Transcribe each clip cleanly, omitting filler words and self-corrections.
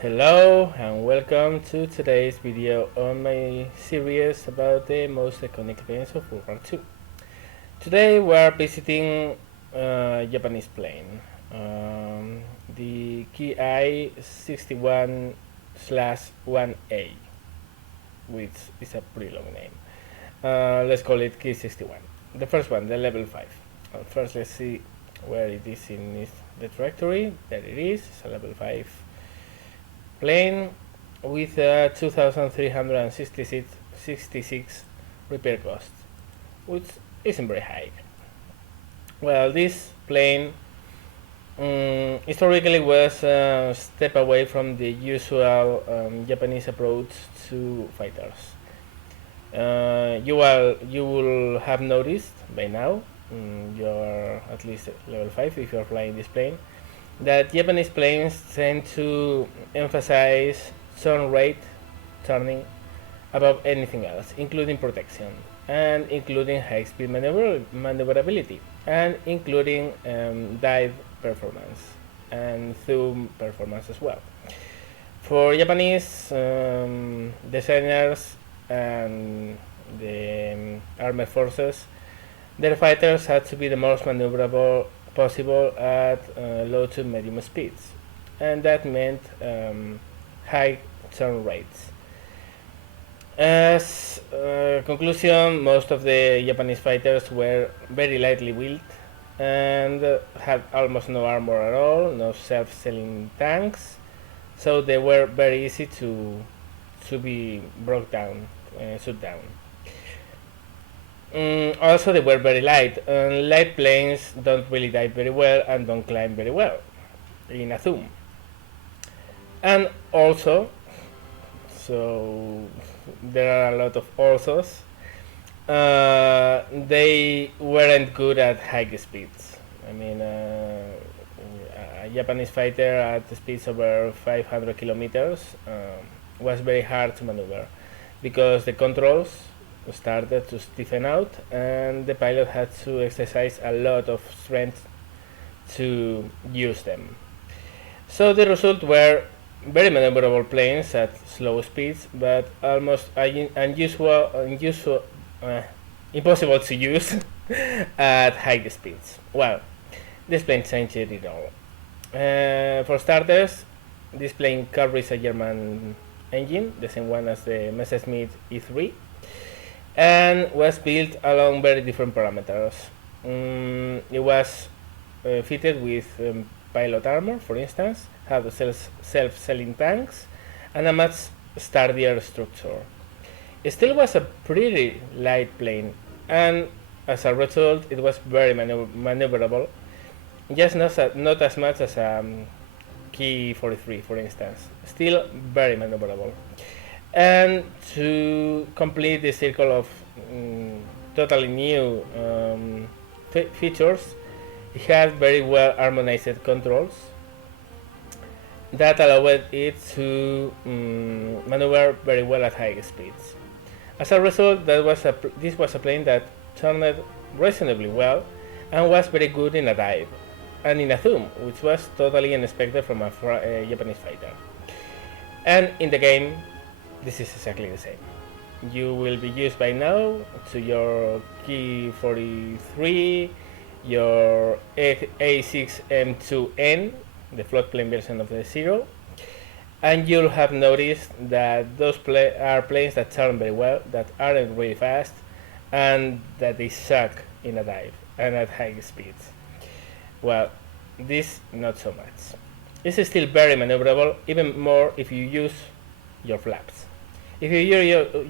Hello and welcome to today's video on my series about the most iconic planes of World War II. Today we are visiting a Japanese plane, the Ki-61-1A, which is a pretty long name. Let's call it Ki-61. The first one, the level 5. First let's see where it is in the trajectory. There it is, it's a level 5 plane with a 2,366 repair cost, which isn't very high. Well, this plane historically was a step away from the usual Japanese approach to fighters. You will have noticed by now, you are at least level 5 if you are flying this plane, that Japanese planes tend to emphasize turn rate, turning, above anything else, including protection, and including high-speed maneuverability, and including dive performance, and zoom performance as well. For Japanese designers and the armed forces, their fighters had to be the most maneuverable possible at low to medium speeds, and that meant high turn rates. As a conclusion, most of the Japanese fighters were very lightly built and had almost no armor at all, no self-selling tanks, so they were very easy to be broke down, shot down. Also, they were very light, and light planes don't really dive very well and don't climb very well in a zoom. And also, so there are a lot of alsos, they weren't good at high speeds. I mean, a Japanese fighter at speeds over 500 kilometers was very hard to maneuver because the controls started to stiffen out and the pilot had to exercise a lot of strength to use them. So the result were very maneuverable planes at slow speeds, but almost impossible to use at high speeds. Well, this plane changed it all. For starters, this plane carries a German engine, the same one as the Messerschmitt E3, and was built along very different parameters. It was fitted with pilot armor, for instance, had self-selling tanks, and a much sturdier structure. It still was a pretty light plane, and as a result, it was very maneuverable, just not as much as a Ki-43, for instance. Still very maneuverable. And to complete the circle of totally new features, it had very well harmonized controls that allowed it to maneuver very well at high speeds. As a result, this was a plane that turned reasonably well and was very good in a dive and in a zoom, which was totally unexpected from a Japanese fighter. And in the game, this is exactly the same. You will be used by now to your Ki-43, your A6M2N, the floatplane version of the Zero, and you'll have noticed that those are planes that turn very well, that aren't really fast, and that they suck in a dive and at high speeds. Well, this not so much. This is still very maneuverable, even more if you use your flaps. If you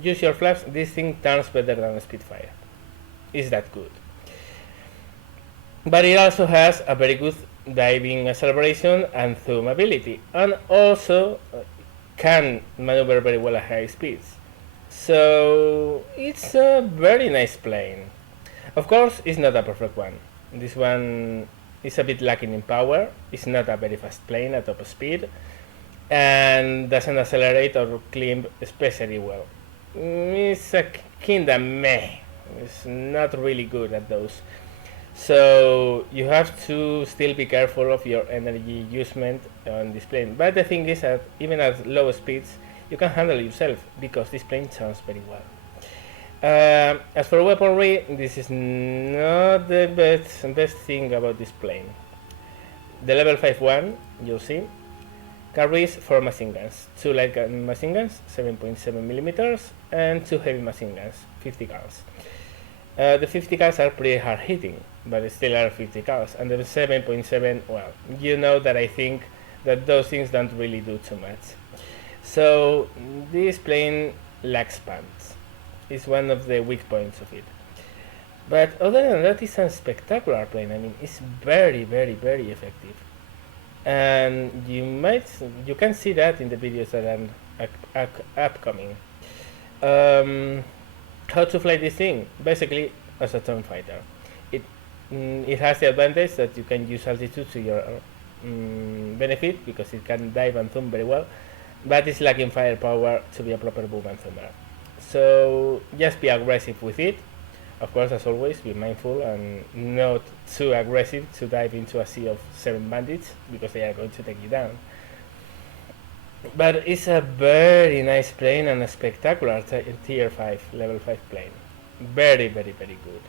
use your flaps, this thing turns better than a Spitfire. It's that good. But it also has a very good diving acceleration and zoom ability, and also can maneuver very well at high speeds. So it's a very nice plane. Of course, it's not a perfect one. This one is a bit lacking in power. It's not a very fast plane at top speed, and doesn't accelerate or climb especially well. It's a kinda meh. It's not really good at those. So you have to still be careful of your energy usement on this plane. But the thing is that even at low speeds, you can handle it yourself because this plane turns very well. As for weaponry, this is not the best thing about this plane. The level 5-1, you'll see, carries 4 machine guns, 2 light gun machine guns, 7.7 millimeters, and 2 heavy machine guns, 50 cals. The 50 cals are pretty hard hitting, but it still are 50 cals, and the 7.7, well, you know that I think that those things don't really do too much. So this plane lacks pants. It's one of the weak points of it. But other than that, it's a spectacular plane. I mean, it's very, very, very effective. And you can see that in the videos that are upcoming. How to fly this thing? Basically, as a turn fighter. It has the advantage that you can use altitude to your benefit because it can dive and zoom very well, but it's lacking firepower to be a proper boom and zoomer. So just be aggressive with it. Of course, as always, be mindful and not too aggressive to dive into a sea of 7 bandits because they are going to take you down. But it's a very nice plane and a spectacular tier 5, level 5 plane. Very, very, very good.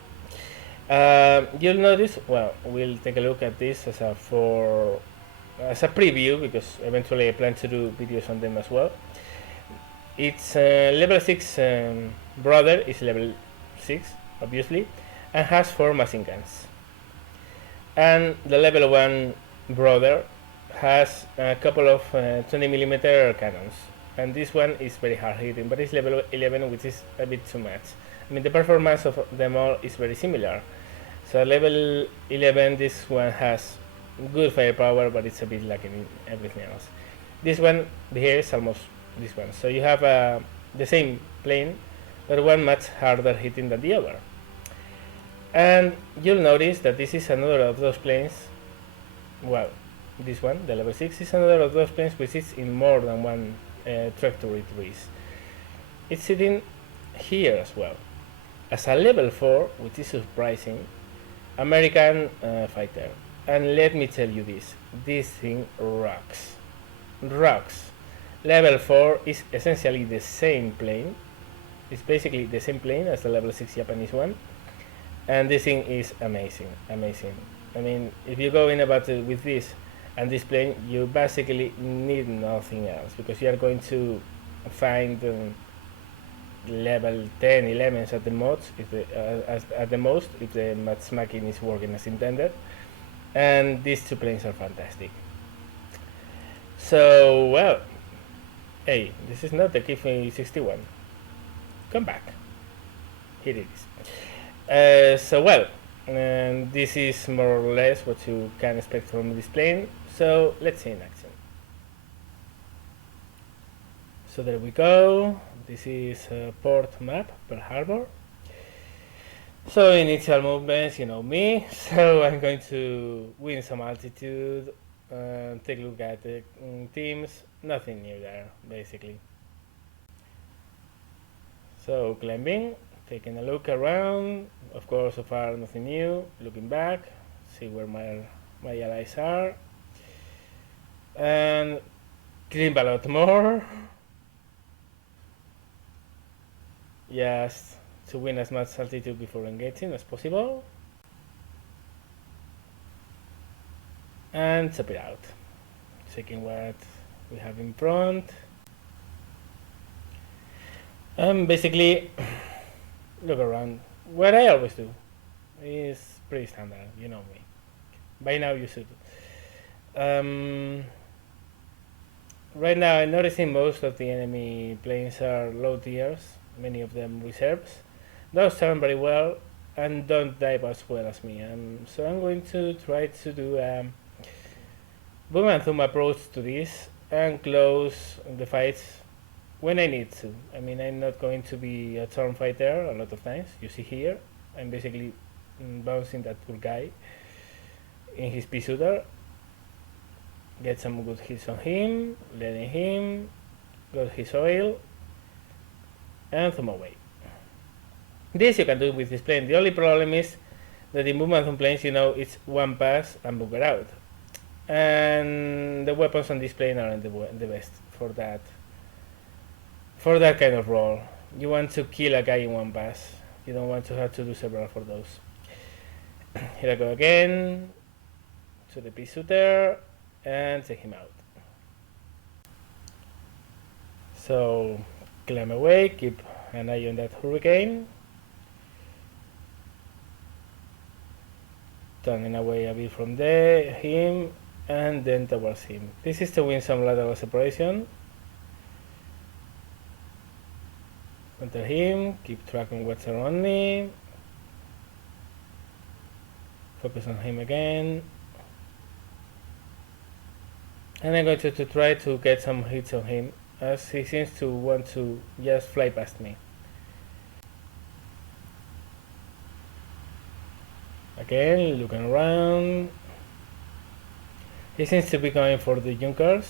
You'll notice, well, we'll take a look at this as a preview because eventually I plan to do videos on them as well. Its level 6 brother is level 6, obviously, and has 4 machine guns. And the level 1 brother has a couple of 20mm cannons, and this one is very hard hitting, but it's level 11, which is a bit too much. I mean, the performance of them all is very similar. So level 11, this one has good firepower, but it's a bit lacking in everything else. This one here is almost this one. So you have the same plane, but one much harder hitting than the other. And you'll notice that this is another of those planes, well, this one, the level 6, is another of those planes which is in more than one trajectory trees. It's sitting here as well. As a level 4, which is surprising, American fighter. And let me tell you this thing rocks. Rocks. Level 4 is essentially the same plane. It's basically the same plane as the level 6 Japanese one. And this thing is amazing, amazing. I mean, if you go in a battle with this and this plane, you basically need nothing else because you are going to find level 10, 11s at the most, at the most, if the matchmaking is working as intended. And these two planes are fantastic. So, well, hey, this is not the Ki-61. Come back. Here it is. So, well, this is more or less what you can expect from this plane. So, let's see in action. So there we go. This is a port map, Pearl Harbor. So initial movements, you know me. So I'm going to win some altitude, take a look at the teams. Nothing new there, basically. So climbing, taking a look around. Of course, so far nothing new. Looking back, see where my allies are, and climb a lot more. Just to win as much altitude before engaging as possible, and chop it out, checking what we have in front, and basically look around. What I always do is pretty standard, you know me. By now you should. Right now I'm noticing most of the enemy planes are low tiers, many of them reserves. Those turn very well and don't dive as well as me. So I'm going to try to do a boom and zoom approach to this and close the fights when I need to. I mean, I'm not going to be a turn fighter a lot of times. You see here, I'm basically bouncing that poor guy in his pea shooter. Get some good hits on him, letting him got his oil, and zoom away. This you can do with this plane. The only problem is that in boom and zoom planes, you know, it's one pass and bunker out. and the weapons on this plane aren't the best for that kind of role. You want to kill a guy in one pass. You don't want to have to do several for those. Here I go again to the pea shooter and take him out. So climb away, keep an eye on that hurricane. Turning away a bit from him and then towards him. This is to win some lateral separation. Enter him, keep tracking what's around me. Focus on him again. And I'm going to try to get some hits on him, as he seems to want to just fly past me. Again, looking around. He seems to be going for the Junkers.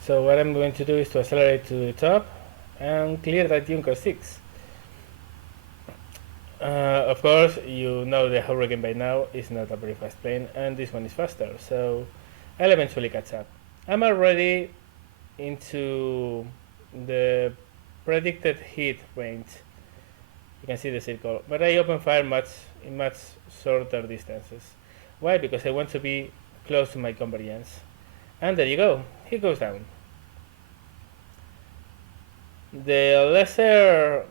So what I'm going to do is to accelerate to the top and clear that Junker 6. Of course, you know the Hurricane by now is not a very fast plane, and this one is faster, so I'll eventually catch up. I'm already into the predicted hit range. You can see the circle, but I open fire in much shorter distances. Why? Because I want to be close to my convergence. And there you go, he goes down. The lesser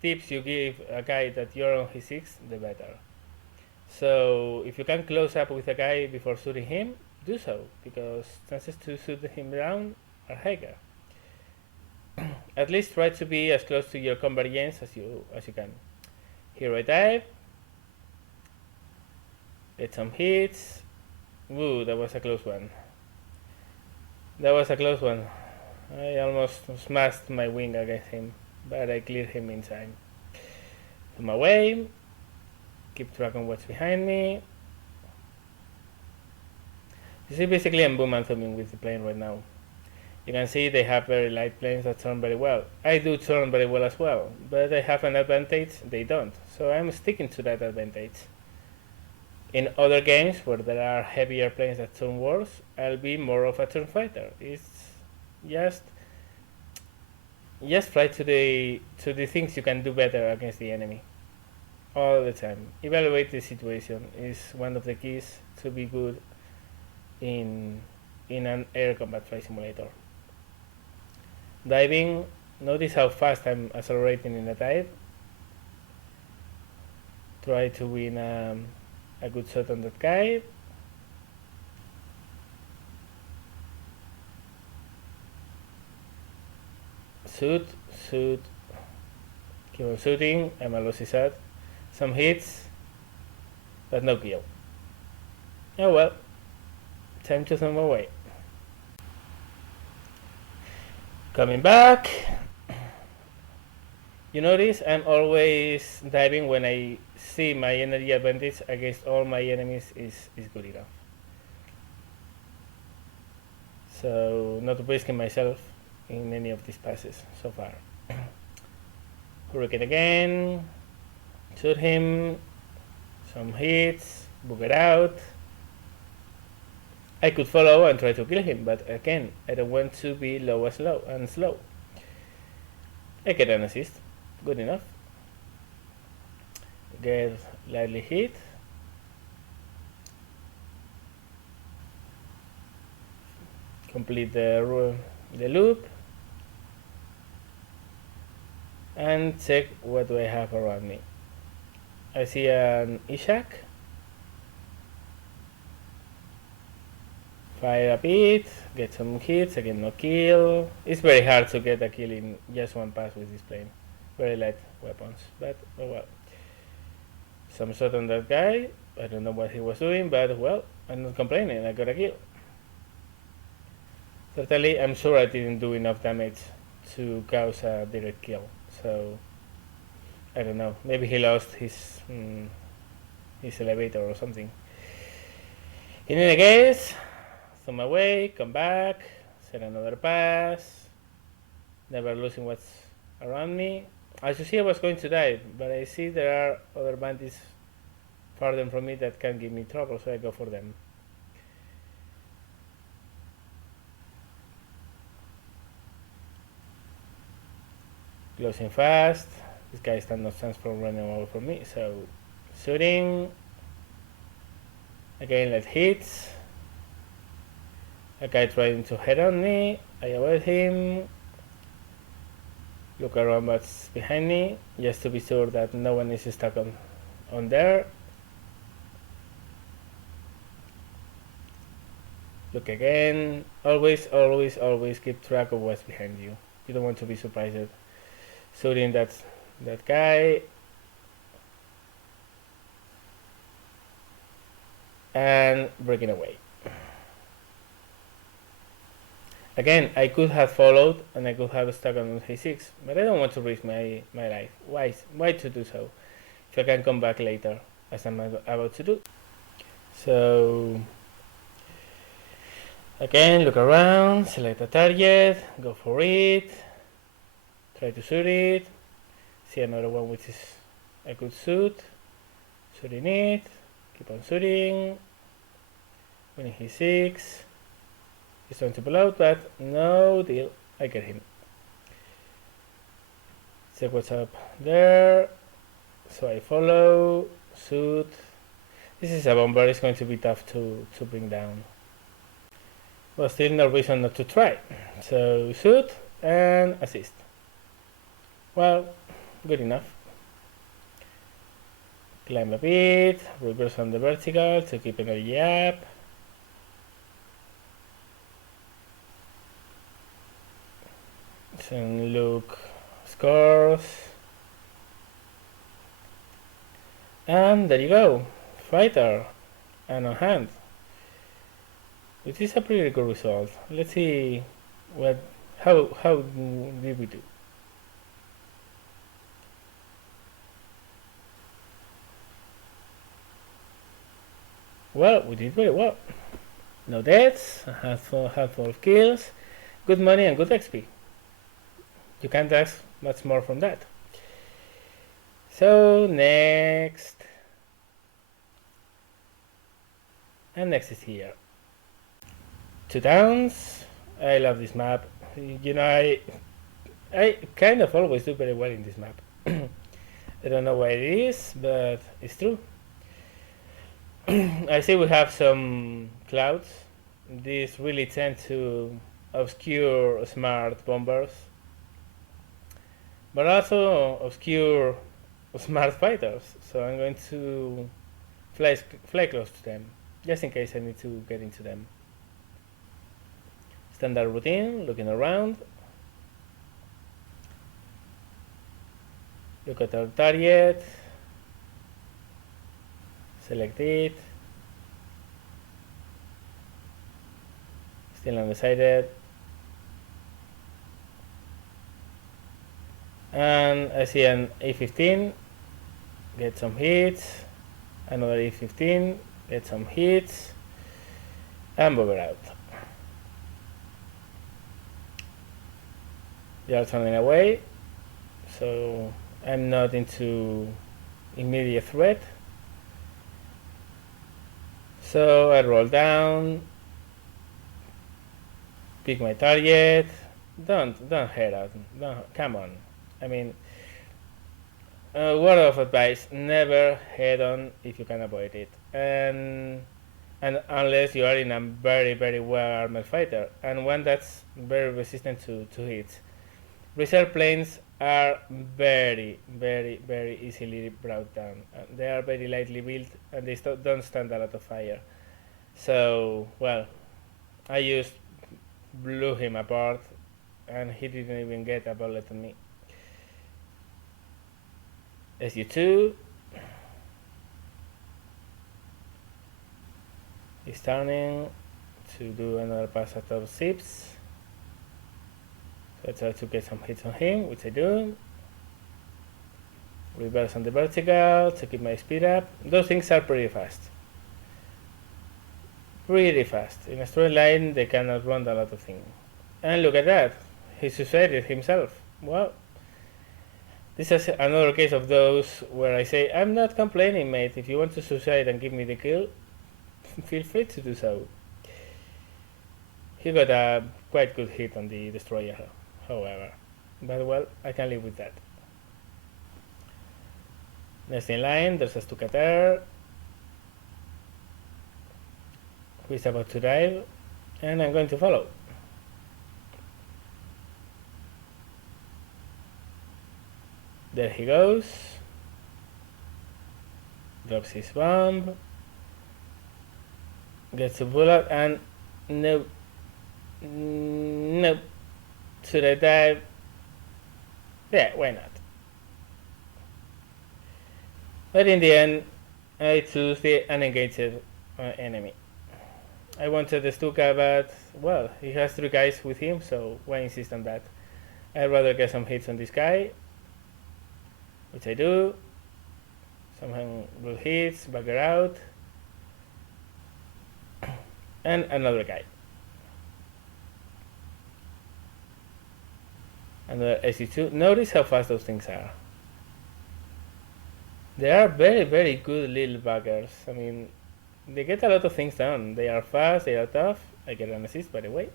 tips you give a guy that you're on his 6, the better. So if you can close up with a guy before shooting him, do so, because chances to shoot him down are higher. At least try to be as close to your convergence as you can. Here I dive. Get some hits. Ooh, that was a close one. That was a close one. I almost smashed my wing against him, but I cleared him in time. From away. Keep track on what's behind me. You see, basically I'm boom and thumbing with the plane right now. You can see they have very light planes that turn very well. I do turn very well as well, but I have an advantage, they don't. So I'm sticking to that advantage. In other games where there are heavier planes that turn worse, I'll be more of a turn fighter. It's just try to the things you can do better against the enemy. All the time. Evaluate the situation is one of the keys to be good in an air combat flight simulator. Diving, notice how fast I'm accelerating in a dive. Try to win a good shot on that guy. Shoot. Keep on shooting. I'm a lossy shot. Some hits, but no kill. Oh well, time to throw away. Coming back. You notice I'm always diving when I see my energy advantage against all my enemies is good enough. So not risking myself in any of these passes so far. Hurricane again. Shoot him. Some hits. Book it out. I could follow and try to kill him, but again, I don't want to be low and slow. I get an assist. Good enough. Get lightly hit. Complete the loop. And check what do I have around me. I see an Ishak. Fire a bit, get some hits, again no kill. It's very hard to get a kill in just one pass with this plane. Very light weapons, but oh well. Some shot on that guy. I don't know what he was doing, but well, I'm not complaining, I got a kill. Certainly, I'm sure I didn't do enough damage to cause a direct kill, so I don't know. Maybe he lost his elevator or something. In any case, throw my way, come back, set another pass, never losing what's around me. As you see, I was going to die, but I see there are other bandits farther from me that can give me trouble, so I go for them. Closing fast. This guy stands no chance from running away from me, so shooting. Again, let hits. A guy trying to head on me. I avoid him. Look around what's behind me, just to be sure that no one is stuck on there. Look again. Always, always, always keep track of what's behind you. You don't want to be surprised. Shooting that guy. And breaking away. Again, I could have followed and I could have stuck on H6, but I don't want to risk my life. Why to do so? If I can come back later, as I'm about to do. So, again, look around, select a target, go for it, try to shoot it, see another one which is a good shoot, shooting it, keep on shooting, winning H6. He's trying to pull out, but no deal. I get him. Check what's up there. So I follow, shoot. This is a bomber. It's going to be tough to bring down. But still no reason not to try. So shoot and assist. Well, good enough. Climb a bit, reverse on the vertical to keep energy up. And look scores, and there you go, fighter and on hand, which is a pretty good result. Let's see how did we do. Well, we did very well. No deaths, a handful of kills, good money and good XP. You can't ask much more from that. So next, and next is here. 2 towns. I love this map. You know, I kind of always do very well in this map. I don't know why it is, but it's true. I see we have some clouds. These really tend to obscure smart bombers, but also obscure smart fighters. So I'm going to fly close to them, just in case I need to get into them. Standard routine, looking around. Look at our target. Select it. Still undecided. And I see an A15, get some hits, another A15, get some hits, and bobber out. They are turning away, so I'm not into immediate threat. So I roll down, pick my target. Don't head out. Come on. I mean, word of advice: never head on if you can avoid it, and unless you are in a very well armored fighter, and one that's very resistant to hits. Reserve planes are very easily brought down. They are very lightly built and they don't stand a lot of fire. So, well, I just blew him apart and he didn't even get a bullet on me. SU2 is turning to do another pass out of ships. So I try to get some hits on him, which I do. Reverse on the vertical to keep my speed up. Those things are pretty fast. Pretty fast. In a straight line they cannot run a lot of things. And look at that. He suicided himself. Well, This is another case of those where I say, I'm not complaining, mate. If you want to suicide and give me the kill, feel free to do so. He got a quite good hit on the destroyer, however. But well, I can live with that. Next in line, there's a Stukater, who is about to dive, and I'm going to follow. There he goes. Drops his bomb. Gets a bullet and nope. Nope. Should I dive? Yeah, why not? But in the end, I choose the unengaged enemy. I wanted the Stuka, but well, he has 3 guys with him, so why insist on that? I'd rather get some hits on this guy, which I do. Some good hits, bagger out, and another guy. Another AC2. Notice how fast those things are. They are very, very good little buggers. I mean, they get a lot of things done. They are fast, they are tough. I get an assist, by the way.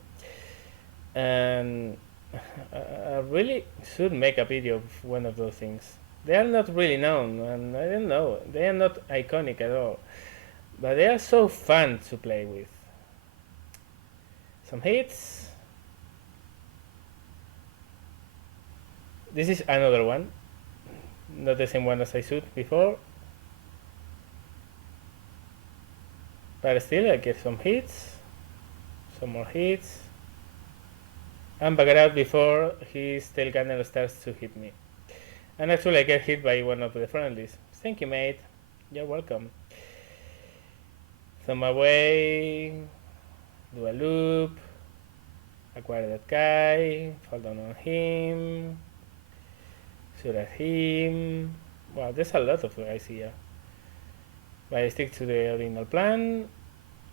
And I really should make a video of one of those things. They are not really known, and I don't know. They are not iconic at all. But they are so fun to play with. Some hits. This is another one. Not the same one as I shoot before. But still, I get some hits. Some more hits. And back out before his tail gunner starts to hit me. And actually I get hit by one of the friendlies. Thank you, mate. You're welcome. Thumb away. Do a loop. Acquire that guy. Fall down on him. Shoot at him. Wow, there's a lot of guys here. But I stick to the original plan.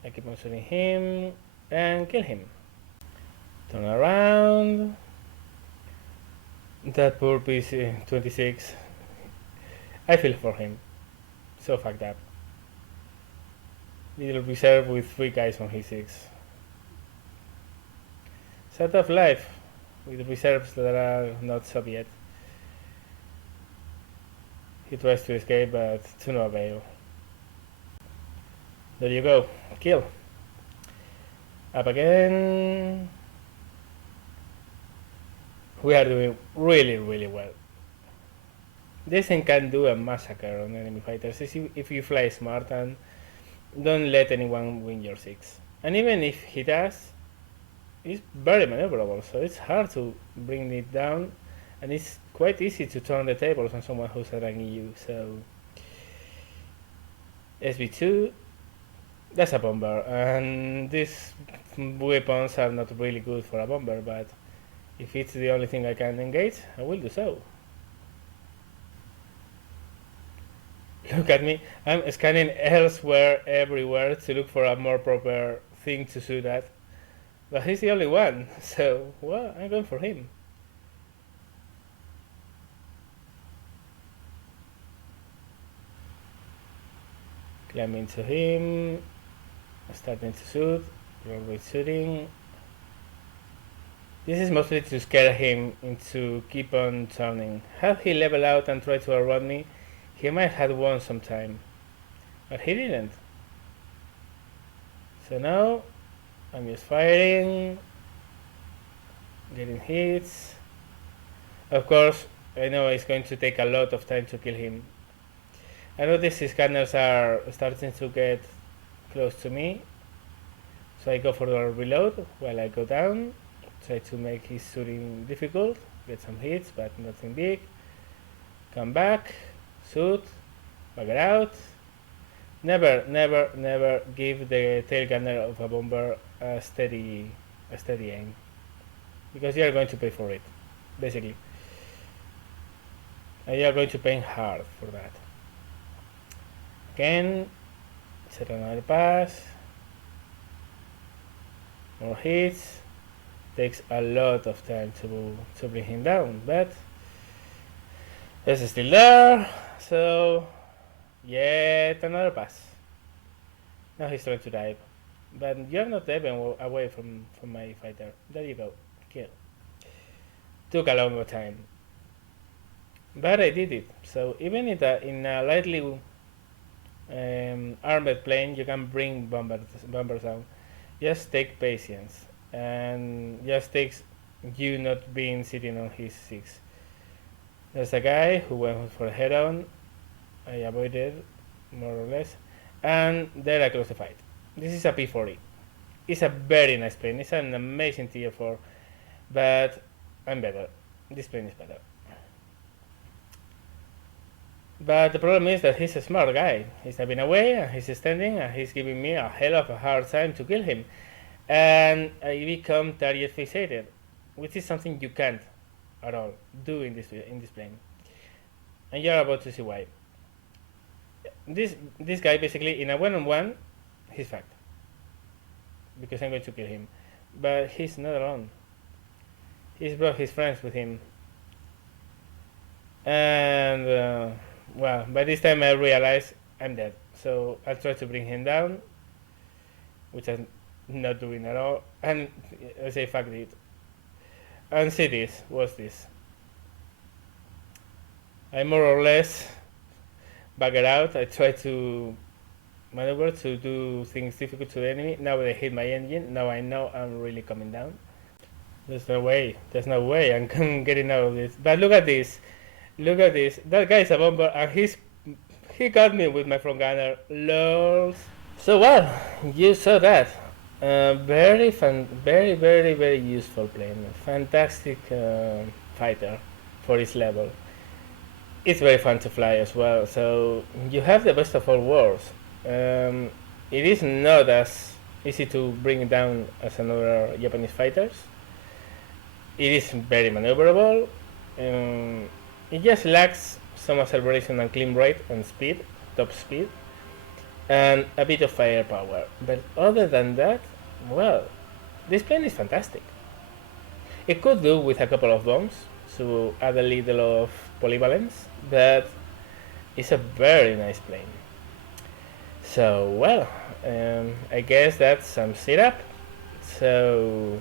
I keep on shooting him. And kill him. Turn around. That poor PC-26. I feel for him. So fucked up. Little reserve with 3 guys on his 6. It's a tough life with reserves that are not Soviet. He tries to escape, but to no avail. There you go. Kill. Up again. We are doing really, really well. This thing can do a massacre on enemy fighters if you fly smart and don't let anyone win your 6. And even if he does, it's very maneuverable, so it's hard to bring it down, and it's quite easy to turn the tables on someone who's attacking you. So SB2, that's a bomber, and these weapons are not really good for a bomber, but if it's the only thing I can engage, I will do so. Look at me, I'm scanning elsewhere, everywhere, to look for a more proper thing to shoot at. But he's the only one, so, well, I'm going for him. Climb into him, starting to shoot, always shooting. This is mostly to scare him into keep on turning. Had he level out and tried to outrun me, he might have won some time. But he didn't. So now, I'm just firing, getting hits. Of course, I know it's going to take a lot of time to kill him. I notice his scanners are starting to get close to me. So I go for the reload while I go down. Try to make his shooting difficult, get some hits, but nothing big. Come back, shoot, bugger out. Never, never, never give the tail gunner of a bomber a steady aim, because you are going to pay for it, basically. And you are going to pay hard for that. Again, set another pass. More hits. Takes a lot of time to bring him down, but It's still there, so yet another pass. Now he's trying to dive, but you're not even away from my fighter. There you go, kill. Took a longer time, but I did it. So even in a lightly armored plane, you can bring bombers down. Just take patience, and just takes you not being sitting on his 6. There's a guy who went for head on. I avoided, more or less, and there I close the fight. This is a P40. It's a very nice plane. It's an amazing tier 4, but I'm better. This plane is better. But the problem is that he's a smart guy. He's stepping away and he's standing and he's giving me a hell of a hard time to kill him. And I become target fixated, which is something you can't at all do in this plane. And you're about to see why. This guy basically in a one-on-one, he's fucked. Because I'm going to kill him. But he's not alone. He's brought his friends with him. And well, by this time I realize I'm dead. So I'll try to bring him down, which I'm not doing at all. And I say fuck it. And see this, what's this? I more or less back it out. I try to maneuver to do things difficult to the enemy. Now they hit my engine. Now I know I'm really coming down. There's no way I'm getting out of this. But look at this. Look at this. That guy is a bomber and he got me with my front gunner. Lols. So well, you saw that. Very fun, very useful plane. Fantastic fighter for its level. It's very fun to fly as well. So you have the best of all worlds. It is not as easy to bring it down as another Japanese fighters. It is very maneuverable. It just lacks some acceleration and climb rate and speed, top speed, and a bit of firepower. But other than that, well, this plane is fantastic. It could do with a couple of bombs to add a little of polyvalence, but it's a very nice plane. So well, I guess that sums it up. So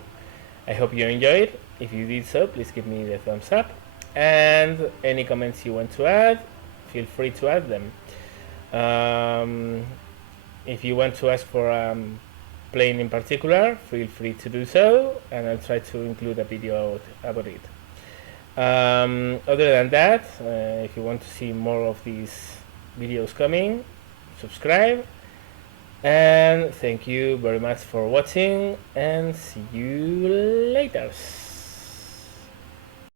I hope you enjoyed. If you did so, please give me the thumbs up. And any comments you want to add, feel free to add them. If you want to ask for a plane in particular, feel free to do so, and I'll try to include a video about it. Other than that, if you want to see more of these videos coming, subscribe. And thank you very much for watching, and see you later.